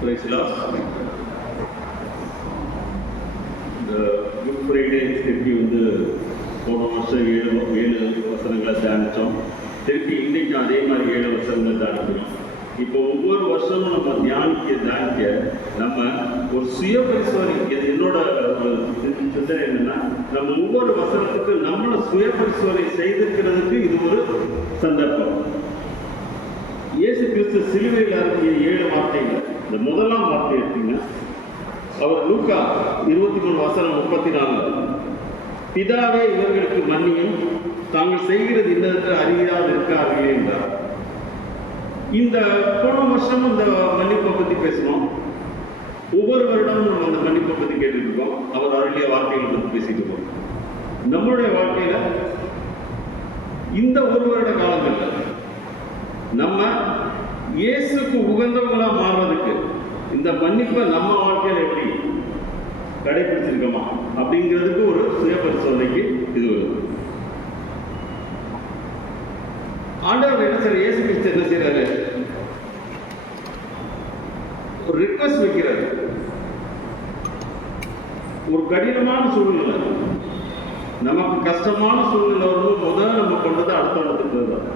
இந்த good Friday திருப்பி வந்து போன வருஷம் 7 வசனங்களை தியானித்தோம். திருப்பி இன்றைக்கும் அதே மாதிரி 7 வசனங்களை தியானிக்கிறோம். இப்போ ஒவ்வொரு வருஷமும் நம்ம தியானிக்க நம்ம ஒரு சுய பரிசோதனை, இது என்னோட சிந்தனை என்னன்னா, நம்ம ஒவ்வொரு வசனத்துக்கு நம்மளை சுய பரிசோதனை செய்திருக்கிறதுக்கு இது ஒரு சந்தர்ப்பம். இயேசு கிறிஸ்து சிலுவையில் அடங்கிய 7 வார்த்தைகள். இந்த முதலாம் வார்த்தை எடுத்தீங்கன்னா, அவர் லூக்கா 23:34, பிதாவே இவர்களுக்கு மன்னியும், தாங்கள் செய்கிறது இன்னதற்கு அறியாது இருக்கார்களே என்றார். இந்த போன வருஷம் இந்த மன்னிப்பை பற்றி பேசணும். ஒவ்வொரு வருடமும் நம்ம அந்த மன்னிப்பை பற்றி கேட்டுட்டு இருக்கோம். அவர் அருளிய வார்த்தைகளை பற்றி பேசிட்டு இருக்கோம். நம்மளுடைய வாழ்க்கையில இந்த ஒரு வருட காலங்களில் நம்ம இயேசுக்கு உகந்தவங்களா மாறுறதுக்கு இந்த மன்னிப்பை நம்ம வாழ்க்கையில எப்படி கடைபிடிச்சிருக்கோமா அப்படிங்கிறதுக்கு ஒரு சுய பரிசோதனைக்கு இது வருது. ஆண்டவர் என்ன சார், இயேசு கிறிஸ்து என்ன செய்யறாரு, ஒரு ரிக்வெஸ்ட் வைக்கிறாரு. ஒரு கடினமான சூழ்நிலை, நமக்கு கஷ்டமான சூழ்நிலை வரும்போது முதல் நம்ம கொண்டது அடுத்தவனுக்கு தான்.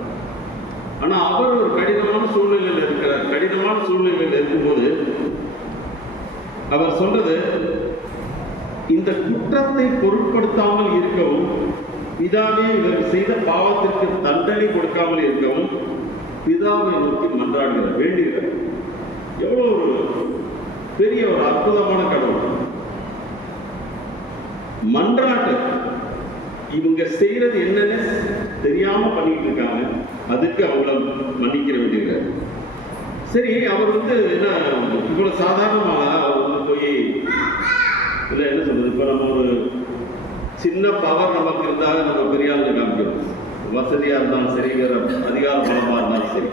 ஆனா அவர் ஒரு கடினமான சூழ்நிலையில் இருக்கிறார். கடினமான சூழ்நிலையில் இருக்கும்போது அவர் சொல்றது, இந்த குற்றத்தை பொருட்படுத்தாமல் இருக்கவும், பிதாவே இவர்கள் செய்த பாவத்திற்கு தண்டனை கொடுக்காமல் இருக்கவும் பிதாவை நோக்கி மன்றாடுகிறார், வேண்டுகிறார். எவ்வளவு ஒரு பெரிய ஒரு அற்புதமான கடவுள். மன்றாட்டு, இவங்க செய்யறது என்னன்னு தெரியாம பண்ணிட்டு இருக்காங்க, அதுக்கு அவங்கள மன்னிக்கிற வேண்டியிருக்காரு. சரி, அவர் வந்து என்ன இவ்வளவு சாதாரணமாக அவர் வந்து போய் இல்லை என்ன சொல்றது, இப்போ நம்ம ஒரு சின்ன பவர் நமக்கு இருந்தாலும் நம்ம பெரிய ஆளுங்க காமிக்கிறோம். வசதியா இருந்தாலும் சரி, வேற அதிகார பலமா இருந்தாலும் சரி.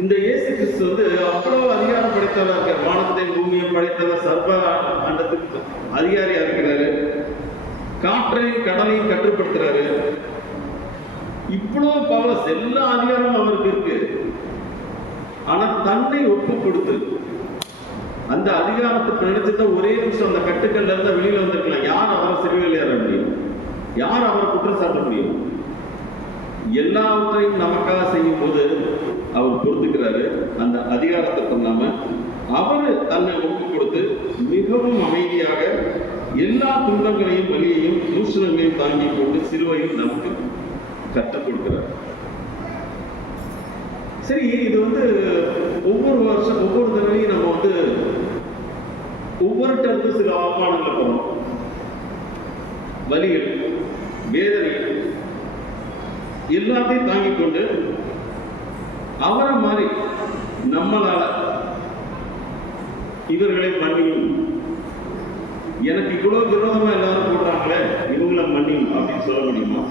இந்த இயேசு கிறிஸ்து வந்து அவ்வளவு அதிகாரம் படைத்தவராக இருக்கார். வானத்தையும் பூமியை படைத்தவர், சர்வ அண்டத்துக்கு அதிகாரியா இருக்கிறாரு. காற்றையும் கடலையும் கட்டுப்படுத்துறாரு. இவ்வளவு பவர், எல்லா அதிகாரமும் அவருக்கு இருக்கு. ஆனா தன்னை ஒப்பு கொடுத்து அந்த அதிகாரத்துக்கு நினைச்சுதான் ஒரே நிமிஷம் அந்த கட்டுக்கள்ல இருந்தா வெளியில வந்திருக்கலாம். யார் அவரை சிறுவையில் ஏற முடியும்? யார் அவரை குற்றம் சாட்ட முடியும்? எல்லாவற்றையும் நமக்காக செய்யும் போது அவர் பொறுத்துக்கிறாரு. அந்த அதிகாரத்தை பண்ணாம அவரு தன்னை ஒப்பு கொடுத்து மிகவும் அமைதியாக எல்லா துன்பங்களையும் வலியையும் தூஷணங்களையும் தாங்கி கொண்டு சிலுவையில் நமக்கு கற்றுக் கொடுக்கிறார். சரி, இது வந்து ஒவ்வொரு வருஷம் ஒவ்வொரு தடவையும் நம்ம வந்து ஒவ்வொரு இடத்துல சில அவமானங்கள் போறோம், வலிகள், வேதனை எல்லாத்தையும் தாங்கிக் கொண்டு அவரை மாதிரி நம்மளால இவர்களை மன்னியும், எனக்கு இவ்வளவு விரோதமா எல்லாரும் போடுறாங்களே இவங்களை மன்னியும் அப்படின்னு சொல்ல முடியுமா?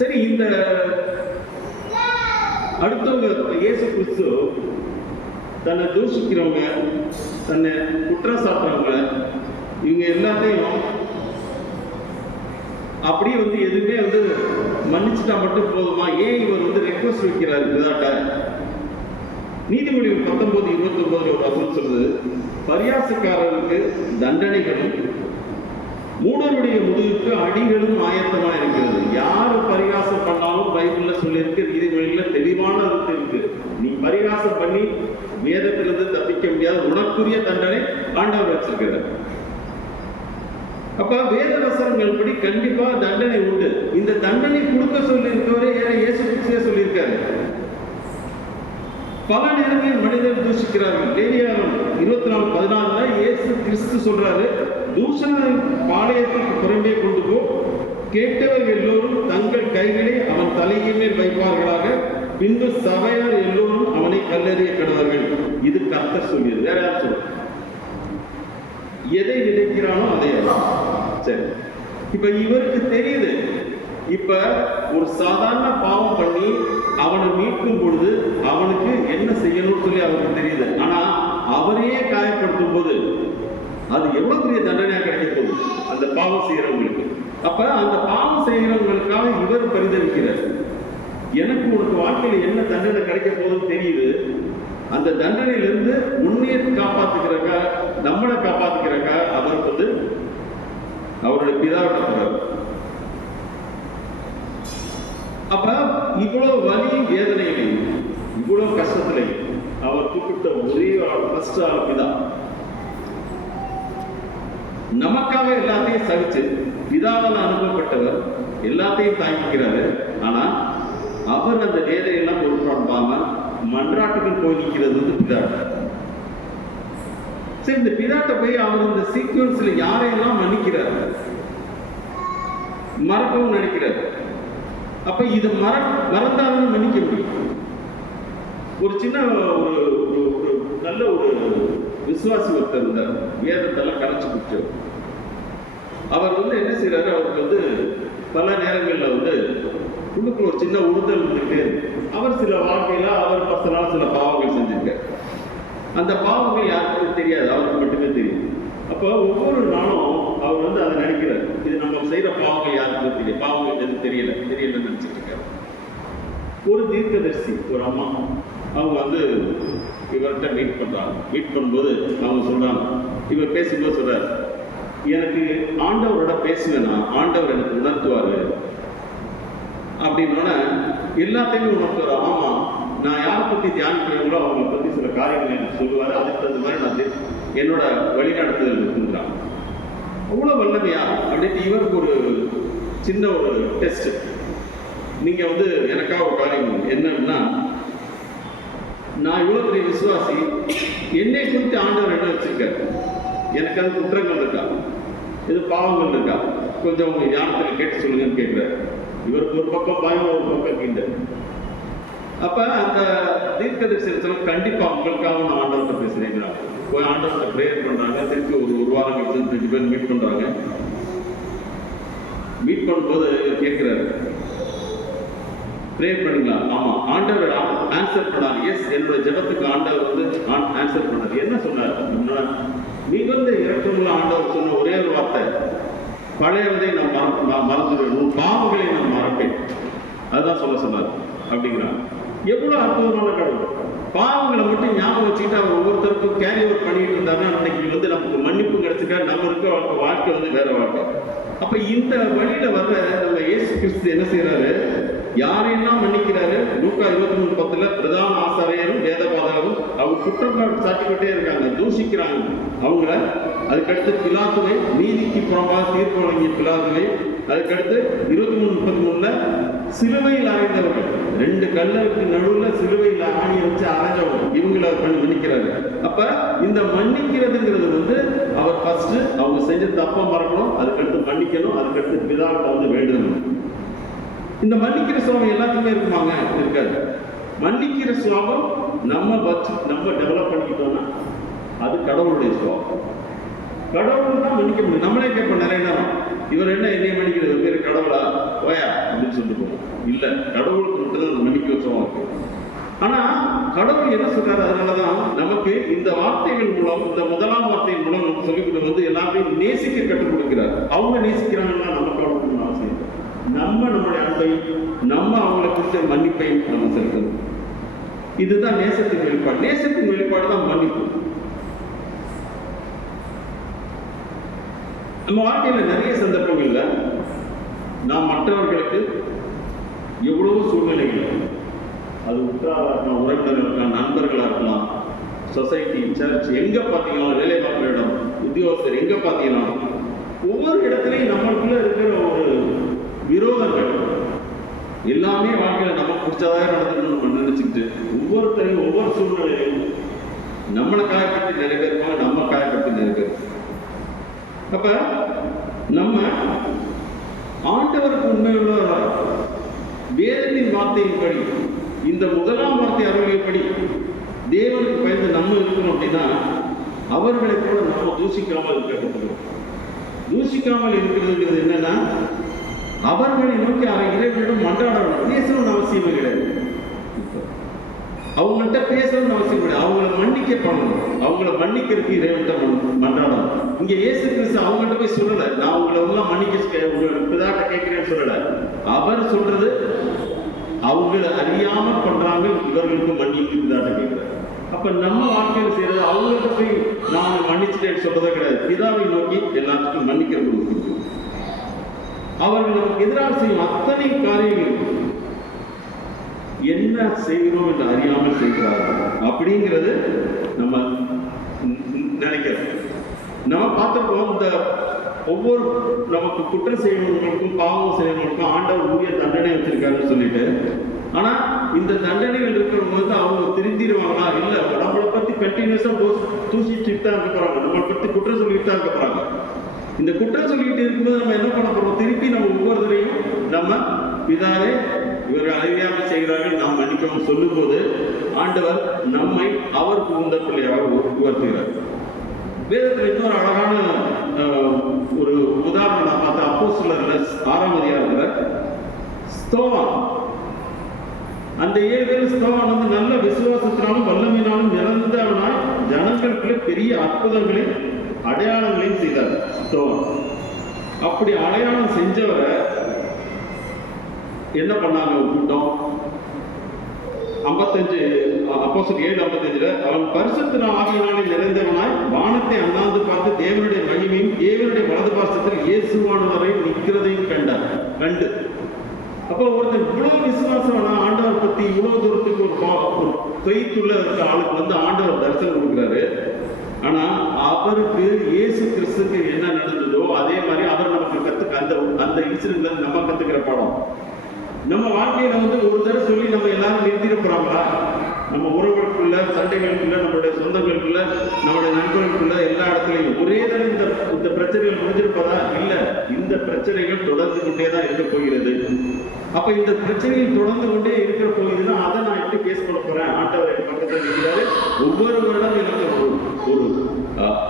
சரி, இந்த அடுத்தவங்க இயேசு கிறிஸ்து தன்னை தூஷிக்கிறவங்க, தன்னை குற்றம் சாட்டுறவங்க, இவங்க எல்லாத்தையும் அப்படியே வந்து எதுவுமே வந்து மன்னிச்சுட்டா மட்டும் போதுமா? ஏன் இவர் வந்து ரெக்வஸ்ட் வைக்கிறாரு இதாட்ட? நீதிமொழிகள் 19:29 ஒரு வசனம் சொல்றது, பரியாசக்காரருக்கு தண்டனைகளும் மூடருடைய முதுகுக்கு அடிகளும் ஆயத்தமா இருக்கிறது. யாரு பரிகாசம் பண்ணாலும் பைபிள்ல சொல்லியிருக்கு, நீதிமொழியில தெளிவான அர்த்தம் இருக்கு. நீ பரிகாசம் பண்ணி வேதத்திலிருந்து தப்பிக்க முடியாது, உனக்குரிய தண்டனை ஆண்டவர் வச்சிருக்கிறார். அப்ப வேத வசனங்கள் படி கண்டிப்பா தண்டனை உண்டு. இந்த தண்டனை கொடுக்க சொல்லி இருக்கவரே இயேசு கிறிஸ்துவே சொல்லியிருக்காரு. பல நேரங்களில் மனிதர் தூஷிக்கிறார்கள். லேவியாகமம் 24:16 இயேசு கிறிஸ்து சொல்றாரு, தூஷண பாளையத்துக்கு புறம்பே கொண்டு போ, கேட்டவர்கள் எல்லோரும் தங்கள் கைகளை அவன் தலையின் மேல் வைப்பார்களாக, பின்பு சபையார் எல்லோரும் அவனை கல்லெறிய கடவார்கள். இது கர்த்தர் சொல்லியது, வேற யார் சொல்ற? எதை விதைக்கிறானோ அதை. சரி, இப்ப இவருக்கு தெரியுது, இப்ப ஒரு சாதாரண பாவம் பண்ணி அவனை மீட்கும் பொழுது அவனுக்கு என்ன செய்யணும்னு சொல்லி அவருக்கு தெரியுது. ஆனா அவரையே காயப்படுத்தும் போது அது எவ்வளவு பெரிய தண்டனையா கிடைக்க போகுது அந்த பாவம் செய்யறவங்களுக்கு. அப்ப அந்த பாவம் செய்யறவங்களுக்காக இவர் பரிதவிக்கிறார். எனக்கு உனக்கு வாழ்க்கையில என்ன தண்டனை கிடைக்க போகுதுன்னு தெரியுது, அந்த தண்டனையிலிருந்து உன்னையை காப்பாத்துக்கிறக்கா, நம்மளை காப்பாத்துக்கிறக்கா அவருக்கு வந்து அவருடைய பிதாவிட போறாரு. அப்ப இவ்வளவு வலி வேதனையிலையும் இவ்வளவு கஷ்டத்திலையும் அவர் கூப்பிட்ட ஒரே ஃபர்ஸ்ட் பிதா. நமக்காக எல்லாத்தையும் சகிச்சு பிதாவால் அனுப்பப்பட்டவர் எல்லாத்தையும் தாங்கிக்கிறாரு. ஆனா அவர் அந்த வேதையெல்லாம் பொருட்படுத்தாம மன்றாட்டுக்கு போய் நிற்கிறது வந்து பிதாட்ட. சரி, இந்த பிதாட்ட போய் அவர் இந்த சீக்வன்ஸ்ல யாரையெல்லாம் மன்னிக்கிறார், மறக்கவும் நினைக்கிறார். அப்ப இது மறந்தாலும் மன்னிக்க முடியும். ஒரு சின்ன ஒரு நல்ல ஒரு விசுவாசி ஒருத்தர் இருந்தார், வேதத்தெல்லாம் கரைச்சு குடிச்சவர். அவர் வந்து என்ன செய்யறாரு, அவருக்கு வந்து பல நேரங்களில் வந்து உள்ளுக்குள்ள ஒரு சின்ன உறுதல் இருந்துகிட்டே இருக்கு. அவர் சில வாழ்க்கையில அவர் பர்சனலா சில பாவங்கள் செஞ்சிருக்கார். அந்த பாவங்கள் யாருக்கும் தெரியாது, அவருக்கு மட்டுமே தெரியும். அப்போ ஒவ்வொரு நாளும் அவர் வந்து அதை நினைக்கிறார், இது நம்ம செய்யற பாவங்கள் யாருக்கும் தெரியும், பாவங்கள் எதுவும் தெரியலன்னு நினைச்சிட்டு இருக்காரு. ஒரு தீர்க்கதரிசி, ஒரு அம்மா, அவங்க வந்து இவர்கிட்ட மீட் பண்றாங்க. மீட் பண்ணும்போது அவங்க சொல்றாங்க, இவர் பேசும்போது சொல்றாரு, எனக்கு ஆண்டவரோட பேசுவேன்னா ஆண்டவர் எனக்கு உணர்த்துவாரு அப்படின்னா எல்லாத்தையுமே உணர்த்துவார். ஆமா, நான் யாரை பத்தி தியானிக்கிறீங்களோ அவங்களை பத்தி சில காரியங்கள் எனக்கு சொல்லுவாரு, அதுக்கு தகுந்த மாதிரி நான் என்னோட வழிநடத்துதல் இருக்குங்கிறாங்க. அவ்வளவு வல்லமையா அப்படின்ட்டு இவருக்கு ஒரு சின்ன ஒரு டெஸ்ட். நீங்க வந்து எனக்காக ஒரு காரியம் என்னன்னா, நான் இவ்வளவு பெரிய விசுவாசி, என்னை குறித்து ஆண்டவர் என்ன வச்சிருக்காரு, எனக்கு அது குற்றங்கள் இருக்கா, இது பாவங்கள் இருக்கா, கொஞ்சம் உங்க ஞானத்தில் கேட்டு சொல்லுங்கன்னு கேட்கிறாரு. இவருக்கு ஒரு பக்கம் பயம், ஒரு பக்கம் கிண்டல். அப்ப அந்த தீர்க்கதரிசனத்துல கண்டிப்பா உங்களுக்காக நான் ஆண்டவர்கிட்ட பேசுறேங்கிறாங்க. போய் ஆண்டவர்கிட்ட ப்ரேயர் பண்றாங்க. திருப்பி ஒரு வாரம் கழிச்சு 2 பேர் மீட் பண்றாங்க. மீட் பண்ணும்போது கேட்கிறாரு, ப்ரேயர் பண்ணீங்களா? ஆமா. ஆண்டவர் ஆன்சர் பண்ணாங்க. எஸ், என்னோட ஜெபத்துக்கு ஆண்டவர் வந்து ஆன்சர் பண்ணாரு. என்ன சொன்னார்? மிகுந்த இரக்கமுள்ள ஆண்டவர் சொன்ன ஒரே ஒரு வார்த்தை, பழையவதை நான் மறந்துடுவேன், உன் பாவங்களை நான் மறப்பேன், அதுதான் சொல்ல சொன்னார் அப்படிங்கிறாங்க. எவ்வளவு அற்புதமான கடவுள்! பாவங்களை மட்டும் ஞாபகம் வச்சுக்கிட்டு அவர் ஒவ்வொருத்தருக்கும் கேரி ஓவர் பண்ணிட்டு இருந்தாருன்னா அன்னைக்கு வந்து நமக்கு மன்னிப்பு கிடைச்சிட்டா நம்ம இருக்க வாழ்க்கை வந்து வேற வாழ்க்கை. அப்ப இந்த வழியில வர்ற நம்ம இயேசு கிறிஸ்து என்ன செய்யறாரு, யாரையெல்லாம் மன்னிக்கிறாரு? லூக்கா 23:10 பிரதான ஆசாரியரும் வேதபாதகரும் அவங்க குற்றம் சாட்டிக்கிட்டே இருக்காங்க, தூஷிக்கிறாங்க அவங்கள. அதுக்கடுத்து பிலாத்துவை, நீதிக்கு புறம்பாக தீர்ப்பு வழங்கிய பிலாத்துவை. அதுக்கடுத்து 23:33 சிலுவையில் அறைந்தவர்கள், 2 கல்லருக்கு நடுவில் சிலுவையில் ஆணி வச்சு அரைஞ்சவங்க, இவங்களை மன்னிக்கிறாரு. அப்ப இந்த மன்னிக்கிறதுங்கிறது வந்து அவர் ஃபர்ஸ்ட் அவங்க செஞ்ச தப்ப மறக்கணும், அதுக்கடுத்து மன்னிக்கணும், அதுக்கடுத்து பிதாவிட்ட வந்து வேண்டணும். இந்த மன்னிக்கிற சுவாபம் எல்லாத்துக்குமே இருக்குமாங்க? இருக்காது. மன்னிக்கிற சுவாபம் நம்ம டெவலப் பண்ணிக்கிட்டோம்னா அது கடவுளுடைய சுவாபம். கடவுள் தான் மன்னிக்க முடியும். நம்மளே கேட்போம் நிறைய நேரம், இவர் என்ன என்னைய மன்னிக்கிறது, பேரு கடவுளா போயா அப்படின்னு சொல்லிட்டு போவோம். இல்ல, கடவுளுக்கு மட்டும்தான் மன்னிக்க சுவாபம் இருக்கு. ஆனா கடவுள் என்ன சொல்றாரு, அதனாலதான் நமக்கு இந்த வார்த்தைகள் மூலம், இந்த முதலாம் வார்த்தையின் மூலம் நமக்கு சொல்லிக் கொடுத்து வந்து எல்லாத்தையும் நேசிக்க கற்றுக் கொடுக்கிறார். அவங்க நேசிக்கிறாங்கன்னா நமக்கு அவங்களுக்கு அவசியம் இல்லை. நம்மளுடைய அன்பை, அவங்களை குறித்த மன்னிப்பையும் நம்ம செலுத்தணும். இதுதான் நேசத்தின் வெளிப்பாடு. நேசத்தின் வெளிப்பாடு தான் மன்னிப்பு. நம்ம வாழ்க்கையில நிறைய சந்தர்ப்பங்கள்ல நாம் மற்றவர்களுக்கு எவ்வளவு சூழ்நிலைகள், அது உற்றாரா இருக்கலாம், உறவினர்கள் இருக்கலாம், நண்பர்களா இருக்கலாம், சொசைட்டி, சர்ச், எங்க பார்த்தீங்கன்னா, வேலை பார்க்கிற இடம், உத்தியோகஸ்தர், எங்க பார்த்தீங்கன்னா ஒவ்வொரு இடத்துலையும் நம்மளுக்குள்ள இருக்கிற ஒரு விரோதங்கள் எல்லாமே வாழ்க்கையில நம்ம பிடிச்சதாக நடந்துக்கணும் நம்ம நினைச்சுக்கிட்டு ஒவ்வொருத்தரையும் ஒவ்வொரு சூழ்நிலையும் நம்மளை காயப்பட்டு நிறைய பேர் இருப்பாங்க, நம்ம காயப்பட்டு நிறைய பேர். அப்ப நம்ம ஆண்டவருக்கு உண்மையுள்ள வேதத்தின் வார்த்தையின்படி, இந்த முதலாம் வார்த்தை அறிவியப்படி தேவனுக்கு பயந்து நம்ம இருக்கணும் அப்படின்னா அவர்களை கூட நம்ம தூஷிக்காமல் இருக்க. தூஷிக்காமல் இருக்கிறதுங்கிறது என்னன்னா, அவர்களை நோக்கி இறைவனிடம் மன்றாடணும். பேசணும்னு அவசியமே கிடையாது. அவங்கள்ட்ட பேசணும்னு அவசியம் கிடையாது. அவங்கள மன்னிக்க பண்ணணும். அவங்கள மன்னிக்கிறதுக்கு இறைவன்கிட்ட மன்றாடணும். இங்க இயேசு கிறிஸ்து அவங்கள்ட்ட போய் சொல்லல, நான் உங்களை எல்லாம் மன்னிக்க பிதாட்ட கேட்கிறேன்னு சொல்லல. அவர் சொல்றது அவங்க அறியாம பண்றாங்க, இவர்களுக்கு மன்னிப்பு பிதாட்ட கேட்கிறார். அப்ப நம்ம வாழ்க்கையில் செய்யறது அவங்கள்ட்ட போய் நான் மன்னிச்சுட்டேன்னு சொல்றதே கிடையாது. பிதாவை நோக்கி எல்லாத்துக்கும் மன்னிக்கிற கொடுக்கும். அவர்கள் நமக்கு எதிராக செய்யும் அத்தனை காரியங்களும் என்ன செய்கிறோம் என்று அறியாமல் செய்கிறார்கள் அப்படிங்கிறது நம்ம நினைக்கிறோம். நம்ம பார்த்துருக்கோம், இந்த ஒவ்வொரு நமக்கு குற்றம் செய்வர்களுக்கும் பாவம் செய்வர்களுக்கும் ஆண்டவர் உரிய தண்டனை வச்சிருக்காருன்னு சொல்லிட்டு, ஆனா இந்த தண்டனைகள் இருக்கிற போது அவங்க திருந்திடுவாங்களா? இல்ல, நம்மளை பத்தி கண்டினியூஸா தூசிச்சுட்டு தான் இருக்க போறாங்க, நம்மளை பத்தி குற்றம் சொல்லிட்டு தான் இருக்க போறாங்க. இந்த குற்றம் சொல்லிட்டு இருக்கும்போது நம்ம என்ன பண்ண போறோம்? திருப்பி நம்ம ஒவ்வொருத்தரையும் நம்ம பிதாவே இவர்கள் அறியாமல் செய்கிறார்கள், நாம் மன்னிக்கவும் சொல்லும் போது ஆண்டவர் நம்மை அவர் புகுந்த பிள்ளையாக உயர்த்துகிறார். வேதத்தில் இன்னொரு அழகான ஒரு உதாரணம் நான் பார்த்தேன். அப்போஸ்தலர்ல 6ஆம் அதிகாரத்துல ஸ்தோவான், அந்த 7 பேர் ஸ்தோவான் வந்து நல்ல விசுவாசத்தினாலும் வல்லமையினாலும் நிறந்தவனாய் ஜனங்களுக்குள்ள பெரிய அற்புதங்களையும் அடையாளங்களையும் செய்தார் ஸ்தோவான். அப்படி அடையாளம் செஞ்சவரை என்ன பண்ணாங்க ஒரு கூட்டம்? 55 அப்போஸ்தலர் 7:55 அவன் பரிசுத்த ஆவியினாலே நிறைந்தவனாய் வானத்தை அண்ணாந்து பார்த்து தேவனுடைய மகிமையும் தேவனுடைய வலது பாசத்தில் இயேசுவானவரை நிற்கிறதையும் கண்டு. அப்போ ஒருத்தர் இவ்வளவு விசுவாசம் ஆண்டவர் பத்தி இவ்வளவு தூரத்துக்கு ஒரு பெய்த்துள்ள ஆளுக்கு வந்து ஆண்டவர் தரிசனம் கொடுக்குறாரு. ஆனா அவருக்கு இயேசு கிறிஸ்துக்கு என்ன நடந்ததோ அதே மாதிரி அவர் நமக்கு அந்த இன்சிடென்ட்ல நம்ம கத்துக்கிற பாடம். நம்ம வாழ்க்கையில வந்து ஒரு தடவை சொல்லி நம்ம எல்லாரும் நிறுத்திட போறாங்களா? நம்ம உறவுகளுக்குள்ள, சண்டைகளுக்குள்ள, நம்மளுடைய சொந்தங்களுக்குள்ள, நம்மளுடைய நண்பர்களுக்குள்ள, எல்லா இடத்துலையும் ஒரே தடவை இந்த பிரச்சனைகள் முடிஞ்சிருப்பதா? இல்ல, இந்த பிரச்சனைகள் தொடர்ந்து கொண்டேதான் இருக்க போகிறது. அப்ப இந்த பிரச்சனைகள் தொடர்ந்து கொண்டே இருக்கிற போகுதுன்னா அதை நான் எப்படி பேஸ் பண்ண போறேன்? ஆண்டவர் என் பக்கத்தில் இருக்கிறாரு. ஒவ்வொரு வருடம் எனக்கு ஒரு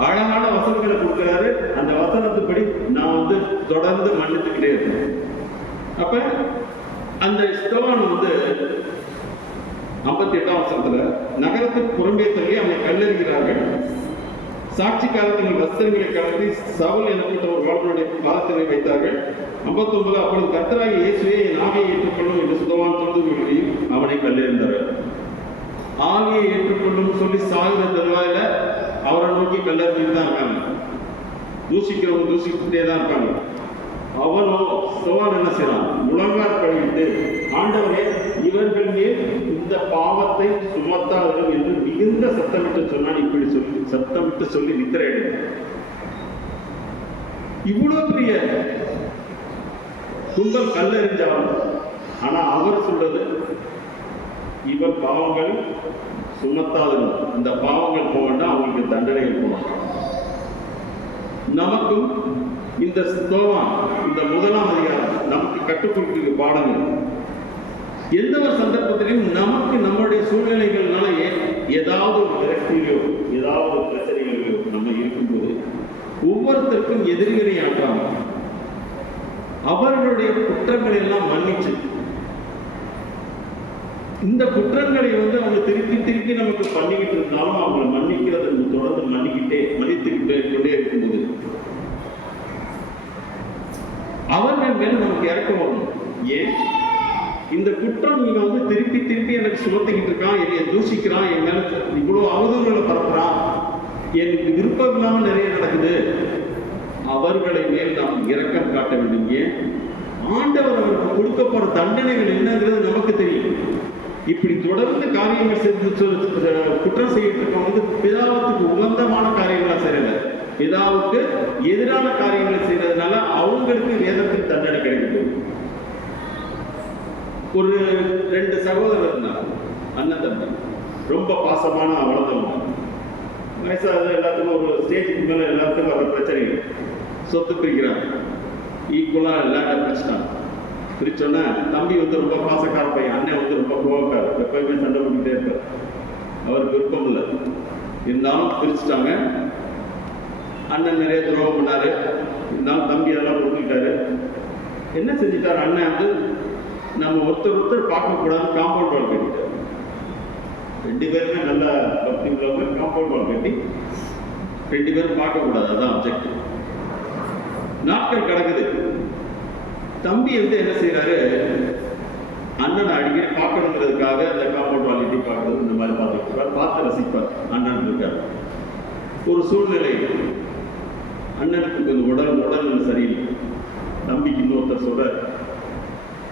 அழகான வசனங்களை கொடுக்கிறாரு. அந்த வசனத்துப்படி நான் வந்து தொடர்ந்து மன்னித்துக்கிட்டே இருக்கேன். அப்ப அந்த ஸ்தோவான் வந்து 58ஆம் வசனத்துல நகரத்துக்கு புறம்பே தள்ளி அவனை கல்லெறிகிறார்கள். சாட்சிக்காரத்தின் வஸ்திரங்களை கலந்து சவுல் எனப்பட்ட ஒரு வாழ்வனுடைய பாதத்தினை வைத்தார்கள். 59 அப்பொழுது கர்த்தராகிய இயேசுவே என் ஆவியை ஏற்றுக்கொள்ளும் என்று ஸ்தோவான் சொல்லும்படி அவனை கல்லெறிந்தார்கள். ஆவியை ஏற்றுக்கொள்ளும் சொல்லி சாகுற தருவாயில அவரை நோக்கி கல்லெறிஞ்சிட்டு தான் இருக்காங்க. தூசிக்கிறவங்க தூசிக்கிட்டே தான் இருக்காங்க. அவனோ ஸ்தோவான் என்ன செய்யறான்? முழங்கால் கழுவிட்டு, ஆண்டவரே இவர்கள் மேல் இந்த பாவத்தை சுமத்தார்கள் என்று மிகுந்த சத்தமிட்டு சொன்னான். இப்படி சொல்லி சத்தமிட்டு சொல்லி நித்திரையிடு. இவ்வளவு பெரிய கும்பல் கல்லெறிஞ்சாலும் ஆனா அவர் சொல்றது இவர் பாவங்கள் சுமத்தாதவர்கள், இந்த பாவங்கள் போகண்டா அவங்களுக்கு தண்டனைகள் போகணும். நமக்கும் இந்த ஸ்தோவான் இந்த 1ஆம் அதிகாரம் நமக்கு கற்றுக் கொடுக்கிற பாடங்கள். எந்த ஒரு சந்தர்ப்பத்திலையும் நமக்கு நம்மளுடைய சூழ்நிலைகள்னால ஏதாவது ஒரு விரக்தியிலோ ஏதாவது ஒரு பிரச்சனைகளிலோ நம்ம இருக்கும்போது ஒவ்வொருத்தருக்கும் எதிரிகளை ஆற்றாம அவர்களுடைய குற்றங்களை எல்லாம் மன்னிச்சு, இந்த குற்றங்களை வந்து அவங்க திருப்பி திருப்பி நமக்கு பண்ணிக்கிட்டு இருந்தாலும் அவங்களை மன்னிக்கிறத தொடர்ந்து மன்னித்துக்கிட்டே கொண்டே இருக்கும்போது அவர்கள் மேல நமக்கு இறக்கம் வரும். ஏன் இந்த குற்றம் நீங்க வந்து திருப்பி திருப்பி எனக்கு சுமத்திக்கிட்டு இருக்கான், என்னை தூஷிக்கிறான், என் மேல இவ்வளவு அவதூறுகளை பரப்புறான், எனக்கு விருப்பம் இல்லாம நிறைய நடக்குது, அவர்களை மேல் நாம் இரக்கம் காட்ட வேண்டும். ஏன்? ஆண்டவர் அவருக்கு கொடுக்க போற தண்டனைகள் என்னங்கிறது நமக்கு தெரியும். இப்படி தொடர்ந்து காரியங்கள் செஞ்சு குற்றம் செய்யறதுக்கு வந்து பிதாவுக்கு உகந்தமான காரியங்களா செய்யல, பிதாவுக்கு எதிரான காரியங்களை செய்யறதுனால அவங்களுக்கு வேதத்தில் தண்டனை கிடைக்குது. ஒரு 2 சகோதரர் இருந்தாங்க, அண்ணன் தம்பி, ரொம்ப பாசமான வளர்ந்தவங்க. வயசாக எல்லாத்துக்கும் ஒரு ஸ்டேஜுக்கு மேல எல்லாத்துக்கும் வர பிரச்சனைகள், சொத்து பிரிக்கிறாங்க, ஈக்குவலா எல்லாரும் பிரிச்சுட்டாங்க. பிரிச்சோன்னா தம்பி வந்து ரொம்ப பாசக்கார பையன், அண்ணன் வந்து ரொம்ப கோவக்கார, எப்பயுமே சண்டை பண்ணிக்கிட்டே இருப்பார், அவருக்கு விருப்பம் இல்லை. இருந்தாலும் பிரிச்சுட்டாங்க. அண்ணன் நிறைய துரோகம் பண்ணாரு, இருந்தாலும் தம்பி அதெல்லாம் கொடுத்துக்கிட்டாரு. என்ன செஞ்சுட்டாரு? அண்ணன் வந்து நம்ம ஒருத்தர் பார்க்கக்கூடாது காம்பவுண்ட் வால் கட்டிட்டார். 2 பேருமே நல்ல பக்தி உள்ளவங்க. காம்பவுண்ட் வால் கட்டி 2 பேரும் பார்க்கக்கூடாது, அதான் அப்ஜெக்டிவ். நாட்கள் கிடக்குது. தம்பி வந்து என்ன செய்யறாரு? அண்ணனை அடிக்கடி பார்க்கணுங்கிறதுக்காக அந்த காம்பவுண்ட் வால் எட்டி பார்க்கறது, இந்த மாதிரி பார்த்துட்டு பார்த்த பார்த்து ரசிப்பார். அண்ணன் இருக்கார். ஒரு சூழ்நிலை, அண்ணனுக்கு கொஞ்சம் உடல் சரியில்லை, தம்பிக்கு இன்னொருத்தர் சொல்றாரு.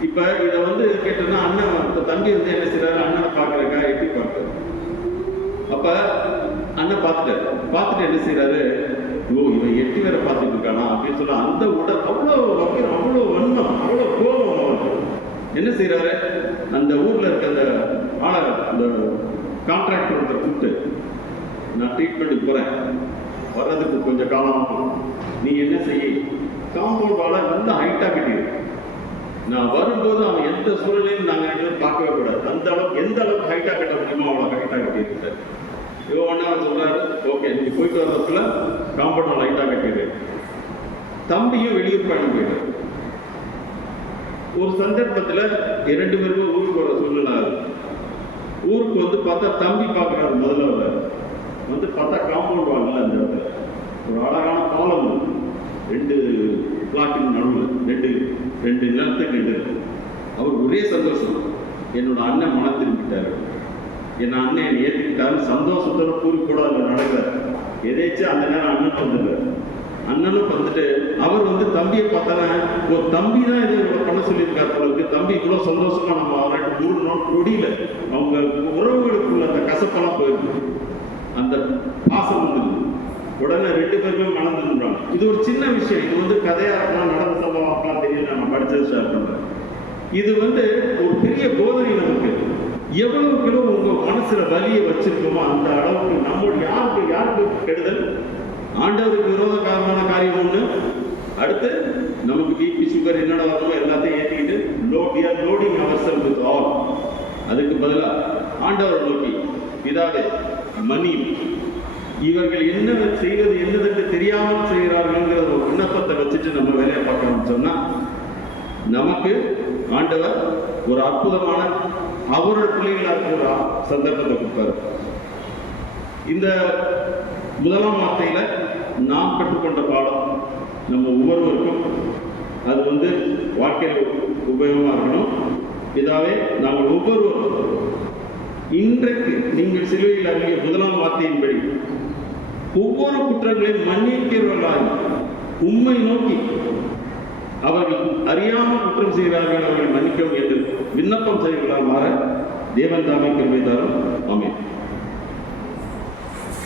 இப்ப இதை கேட்டோம்னா அண்ணன் தம்பி என்ன செய்யறாரு, அண்ணனை பார்க்கறக்கா எட்டி பார்க்கிறார். அப்ப அண்ணன் பார்த்துட்டு என்ன செய்யறாரு, இவன் எட்டி வேற பார்த்துட்டு இருக்கானா அப்படின்னு சொல்ல அந்த உடல் அவ்வளோ வன்மம், அவ்வளோ கோபம் அவருக்கு. என்ன செய்யறாரு, அந்த ஊர்ல இருக்க அந்த அந்த கான்ட்ராக்டர் ஒருத்தர் கூப்பிட்டு, நான் ட்ரீட்மெண்ட்டுக்கு போறேன், வர்றதுக்கு கொஞ்சம் காலம் ஆகும், நீ என்ன செய்ய, காம்பவுண்ட் வாழ நல்ல ஹைட்டா கட்டிடு, நான் வரும்போது அவன் எந்த சூழலையும் நாங்கள் ரெண்டு பேரும் பார்க்கவே கூடாது, அந்த அளவுக்கு எந்த அளவுக்கு ஹைட்டா கட்ட முடியுமோ அவ்வளோ ஹைட்டா கட்டியிருக்காரு. இவன் ஒன்னா சொல்றாரு, ஓகே நீ போயிட்டு வர்றதுக்குள்ள காம்பவுண்ட் லைட்டா கட்டிடு. தம்பியும் வெளியூர் பயணம் போயிட்டார். ஒரு சந்தர்ப்பத்தில் 2 பேருக்கும் ஊருக்கு போற சூழ்நிலை. ஊருக்கு பார்த்தா தம்பி பார்க்குறாரு. முதல்ல பார்த்தா காம்பவுண்ட் வாங்கல, அந்த இடத்துல ஒரு அழகான பாலம் 2 பிளாட்டின் நடுவில் 2 நிலத்துக்கு 2 இருக்கு. அவர் ஒரே சந்தோஷம், என்னோட அண்ணன் மன திரும்பிட்டாரு, என் அண்ணன் என்னை ஏற்றுக்கிட்டாரு, சந்தோஷத்தோட கூறி கூட அதில் நடக்கிறார். எதேச்சும் அந்த நேரம் அண்ணன் வந்துடுறாரு. அண்ணனும் வந்துட்டு அவர் தம்பியை பார்த்தானே, ஒரு தம்பி தான் இதை இவ்வளோ பண்ண சொல்லியிருக்காரு போல, தம்பி இவ்வளோ சந்தோஷமா நம்ம 2-3 நாள் கொடியில அவங்க உறவுகளுக்குள்ள அந்த கசப்பெல்லாம் போயிருக்கு, அந்த பாசம் உடனே 2 பேருமே மணந்துடுறாங்க. இது ஒரு சின்ன விஷயம், இது கதையா இருக்கலாம், நடந்த சம்பவம் தெரியல, நம்ம படிச்சது ஷேர் பண்றோம். இது ஒரு பெரிய போதனை நமக்கு. எவ்வளவுக்கு உங்க மனசுல வலியை வச்சிருக்கோமோ அந்த அளவுக்கு நம்மளுடைய யாருக்கு கெடுதல், ஆண்டவருக்கு விரோதகரமான காரியம் ஒண்ணு, அடுத்து நமக்கு பிபி சுகர் என்னடா வரணும் எல்லாத்தையும் ஏற்றிக்கிட்டு லோடிங் அவர்செல்ஃப் வித் ஆல். அதுக்கு பதிலாக ஆண்டவர் நோக்கி, பிதாவே மணி இவர்கள் என்ன செய்வது என்னதென்று தெரியாமல் செய்கிறார்கள்ங்கிற ஒரு விண்ணப்பத்தை வச்சுட்டு நம்ம வேலையை பார்க்கணும்னு சொன்னா நமக்கு ஆண்டவர் ஒரு அற்புதமான அவரோட பிள்ளைகளாக ஒரு சந்தர்ப்பத்தை கொடுப்பாரு. இந்த முதலாம் வார்த்தையில நாம் கற்றுக்கொண்ட பாடம் நம்ம ஒவ்வொருவருக்கும் அது வாழ்க்கையில் உபயோகமாக இருக்கணும். இதாவே நாங்கள் ஒவ்வொருவரும் இன்றைக்கு நீங்கள் சிலுவையில் அறிய முதலாம் வார்த்தையின்படி ஒவ்வொரு குற்றங்களையும் மன்னிக்கிறவர்களாக உம்மை நோக்கி அவர்கள் அறியாமல் குற்றம் செய்கிறார்கள், அவர்கள் மன்னிக்கவும் என்று விண்ணப்பம் செய்வர்களால் மாற தேவன் தாமே கிருபை தரும். ஆமென்.